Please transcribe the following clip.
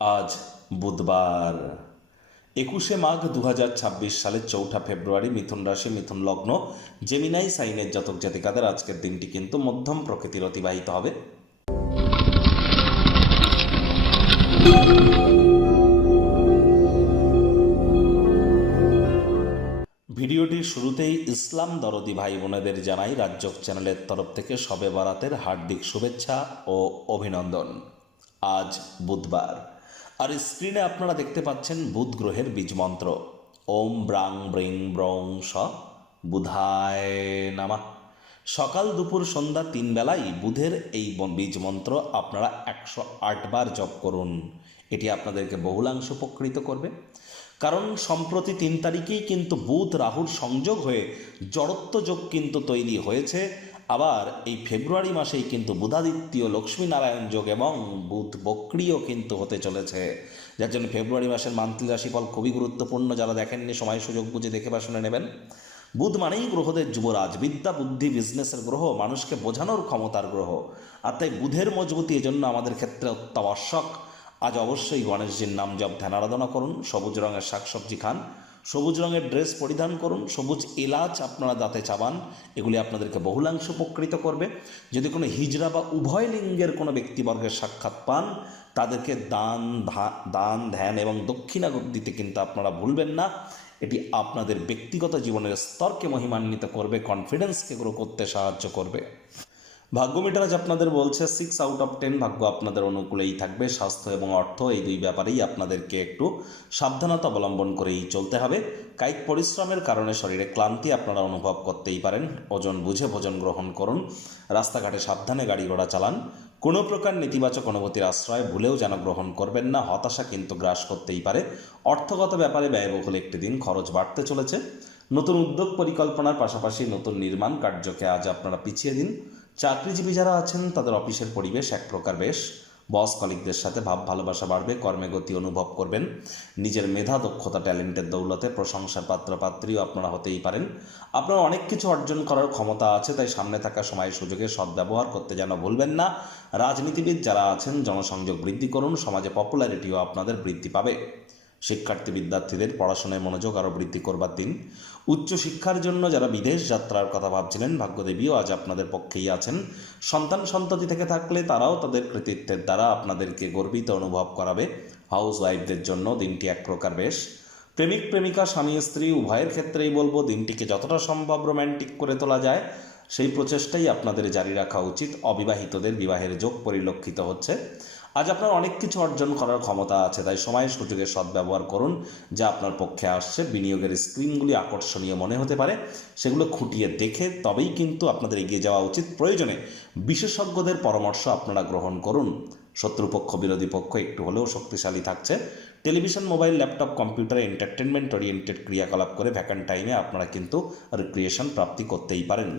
আজ বুধবার 21 মাঘ 2026 সালের 4 ফেব্রুয়ারি। মিথুন রাশি, মিথুন লগ্ন, জেমিনাই সাইনের জাতক জাতিকাদের আজকের দিনটি কিন্তু মধ্যম প্রকৃতির অতিবাহিত হবে। ভিডিওটির শুরুতেই ইসলাম দরদি ভাই বোনেদের জানাই রাজ্যক চ্যানেলের তরফ থেকে শবে বরাতের হার্দিক শুভেচ্ছা ও অভিনন্দন। আজ বুধবার, আর স্ক্রিনে আপনারা দেখতে পাচ্ছেন বুধ গ্রহের বীজ মন্ত্র ওম ব্রাং ব্রিং ব্রং স বুধায় নামা। সকাল দুপুর সন্ধ্যা 3 বেলাই বুধের এই বীজ মন্ত্র আপনারা 108 বার জপ করুন। এটি আপনাদেরকে বহুলাংশ উপকৃত করবে, কারণ সম্প্রতি 3 তারিখেই কিন্তু বুধ রাহুর সংযোগ হয়ে জড়ত্ব যোগ কিন্তু তৈরি হয়েছে। আবার এই ফেব্রুয়ারি মাসেই কিন্তু বুধাদিত্য লক্ষ্মীনারায়ণ যোগ এবং বুধ বক্রিও কিন্তু হতে চলেছে, যার জন্য ফেব্রুয়ারি মাসের মান্থলি রাশিফল খুবই গুরুত্বপূর্ণ। যারা দেখেননি সময় সুযোগ বুঝে দেখে বা শুনে নেবেন। বুধ মানেই গ্রহদের যুবরাজ, বিদ্যা বুদ্ধি বিজনেসের গ্রহ, মানুষকে বোঝানোর ক্ষমতার গ্রহ। আর তাই বুধের মজবুতি এজন্য আমাদের ক্ষেত্রে অত্যাবশ্যক। আজ অবশ্যই গণেশজির নাম জপ ধ্যান আরাধনা করুন, সবুজ রঙের শাকসবজি খান, সবুজ রঙের ড্রেস পরিধান করুন, সবুজ এলাচ আপনারা দাঁতে চাবান। এগুলি আপনাদেরকে বহুলাংশ উপকৃত করবে। যদি কোনো হিজড়া বা উভয় লিঙ্গের কোনো ব্যক্তিবর্গের সাক্ষাৎ পান, তাদেরকে দান ধ্যান এবং দক্ষিণা দিতে কিন্তু আপনারা ভুলবেন না। এটি আপনাদের ব্যক্তিগত জীবনের স্তরকে মহিমান্বিত করবে, কনফিডেন্সকে গ্রো করতে সাহায্য করবে। ভাগ্য মিটার আজ আপনাদের বলছে 6 আউট অফ 10 ভাগ্য আপনাদের অনুকূলেই থাকবে। স্বাস্থ্য এবং অর্থ এই দুই ব্যাপারেই আপনাদেরকে একটু সাবধানতা অবলম্বন করেই চলতে হবে। কায়িক পরিশ্রমের কারণে শরীরে ক্লান্তি আপনারা অনুভব করতেই পারেন। ওজন বুঝে ভোজন গ্রহণ করুন। রাস্তাঘাটে সাবধানে গাড়ি ঘোড়া চালান। কোনো প্রকার নেতিবাচক অনুভূতির আশ্রয় ভুলেও যেন গ্রহণ করবেন না, হতাশা কিন্তু গ্রাস করতেই পারে। অর্থগত ব্যাপারে ব্যয়বহুল একটি দিন, খরচ বাড়তে চলেছে। নতুন উদ্যোগ পরিকল্পনার পাশাপাশি নতুন নির্মাণ কার্যকে আজ আপনারা পিছিয়ে দিন। চাকরিজীবী যারা আছেন তাদের অফিসের পরিবেশ এক প্রকার বেশ। বস কলিগদের সাথে ভাব ভালোবাসা বাড়বে, কর্মে গতি অনুভব করবেন। নিজের মেধা দক্ষতা ট্যালেন্টের দৌলতে প্রশংসার পাত্রপাত্রীও আপনারা হতেই পারেন। আপনার অনেক কিছু অর্জন করার ক্ষমতা আছে, তাই সামনে থাকা সময় সুযোগের সদ্ব্যবহার করতে যেন ভুলবেন না। রাজনীতিবিদ যারা আছেন জনসংযোগ বৃদ্ধি করুন, সমাজে পপুলারিটিও আপনাদের বৃদ্ধি পাবে। শিক্ষার্থী বিদ্যার্থীদের পড়াশোনায় মনোযোগ আরও বৃদ্ধি করবার দিন। উচ্চশিক্ষার জন্য যারা বিদেশ যাত্রার কথা ভাবছিলেন, ভাগ্যদেবীও আজ আপনাদের পক্ষেই আছেন। সন্তান সন্ততি থেকে থাকলে তারাও তাদের কৃতিত্বের দ্বারা আপনাদেরকে গর্বিত অনুভব করাবে। হাউস ওয়াইফদের জন্য দিনটি এক প্রকার বেশ। প্রেমিক প্রেমিকা স্বামী স্ত্রী উভয়ের ক্ষেত্রেই বলবো দিনটিকে যতটা সম্ভব রোম্যান্টিক করে তোলা যায় সেই প্রচেষ্টাই আপনাদের জারি রাখা উচিত। অবিবাহিতদের বিবাহের যোগ পরিলক্ষিত হচ্ছে। আজ আপনার অনেক কিছু অর্জন করার ক্ষমতা আছে, তাই সময় সুযোগের সদ্ব্যবহার করুন। যা আপনার পক্ষে আসছে, বিনিয়োগের স্কিমগুলি আকর্ষণীয় মনে হতে পারে, সেগুলো খুঁটিয়ে দেখে তবেই কিন্তু আপনাদের এগিয়ে যাওয়া উচিত। প্রয়োজনে বিশেষজ্ঞদের পরামর্শ আপনারা গ্রহণ করুন। শত্রুপক্ষ বিরোধী পক্ষ একটু হলেও শক্তিশালী থাকছে। টেলিভিশন মোবাইল ল্যাপটপ কম্পিউটারে এন্টারটেনমেন্ট ওরিয়েন্টেড ক্রিয়াকলাপ করে ভ্যাকান্ট টাইমে আপনারা কিন্তু রিক্রিয়েশন প্রাপ্তি করতেই পারেন।